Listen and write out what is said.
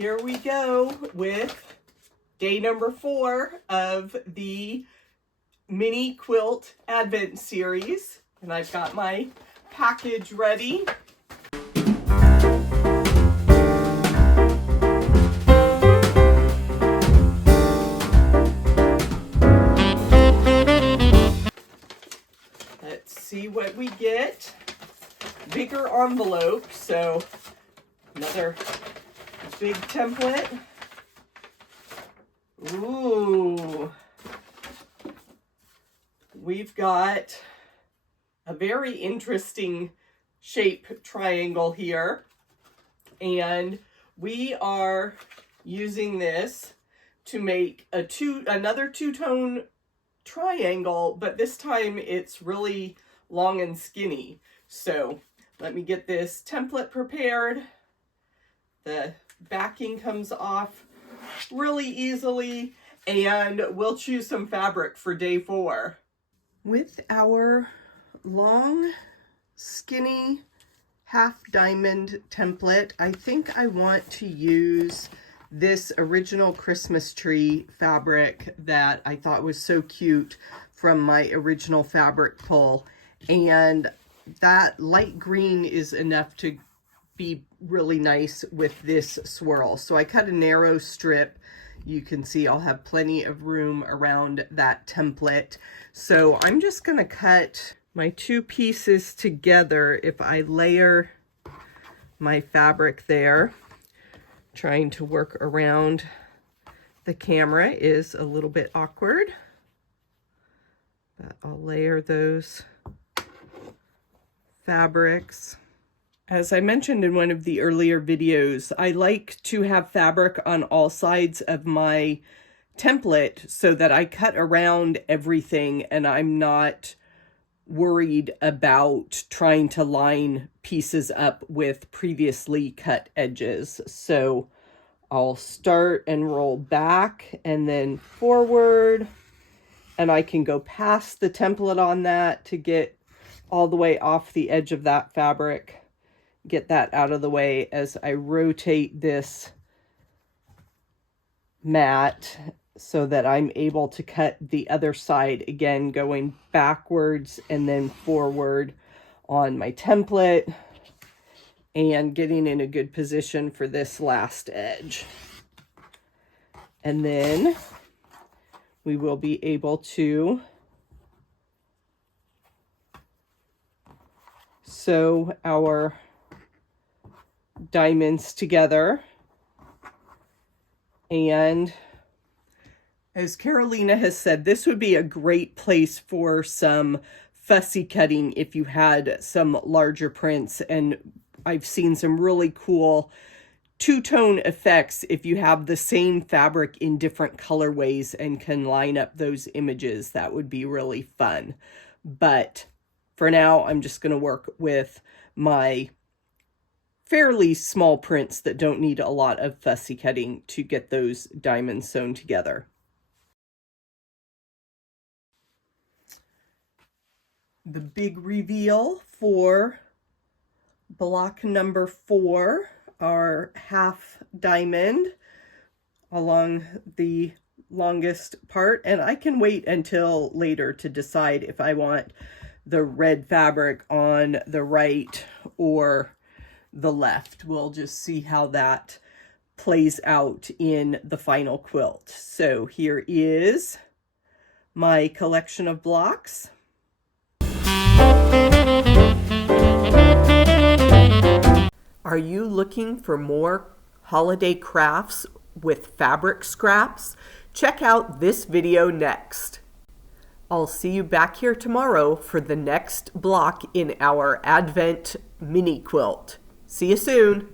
here we go with day number 4 of the mini quilt Advent series. And I've got my package ready. Let's see what we get. Bigger envelope, so another big template. Ooh. We've got a very interesting shape triangle here. And we are using this to make another two-tone triangle, but this time it's really long and skinny. So let me get this template prepared. The backing comes off really easily, and we'll choose some fabric for day 4. With our long, skinny, half diamond template, I think I want to use this original Christmas tree fabric that I thought was so cute from my original fabric pull. And that light green is enough to be really nice with this swirl. So I cut a narrow strip. You can see I'll have plenty of room around that template. So I'm just going to cut my 2 pieces together. If I layer my fabric there, trying to work around the camera is a little bit awkward, but I'll layer those fabrics. As I mentioned in one of the earlier videos, I like to have fabric on all sides of my template so that I cut around everything and I'm not worried about trying to line pieces up with previously cut edges. So I'll start and roll back and then forward, and I can go past the template on that to get all the way off the edge of that fabric. Get that out of the way as I rotate this mat so that I'm able to cut the other side, again going backwards and then forward on my template and getting in a good position for this last edge. And then we will be able to sew our diamonds together. And as Carolina has said, this would be a great place for some fussy cutting if you had some larger prints. And I've seen some really cool two-tone effects if you have the same fabric in different colorways and can line up those images. That would be really fun. But for now, I'm just going to work with my fairly small prints that don't need a lot of fussy cutting to get those diamonds sewn together. The big reveal for block number 4, our half diamond along the longest part, and I can wait until later to decide if I want the red fabric on the right or the left. We'll just see how that plays out in the final quilt. So here is my collection of blocks. Are you looking for more holiday crafts with fabric scraps? Check out this video next. I'll see you back here tomorrow for the next block in our Advent Mini Quilt. See you soon.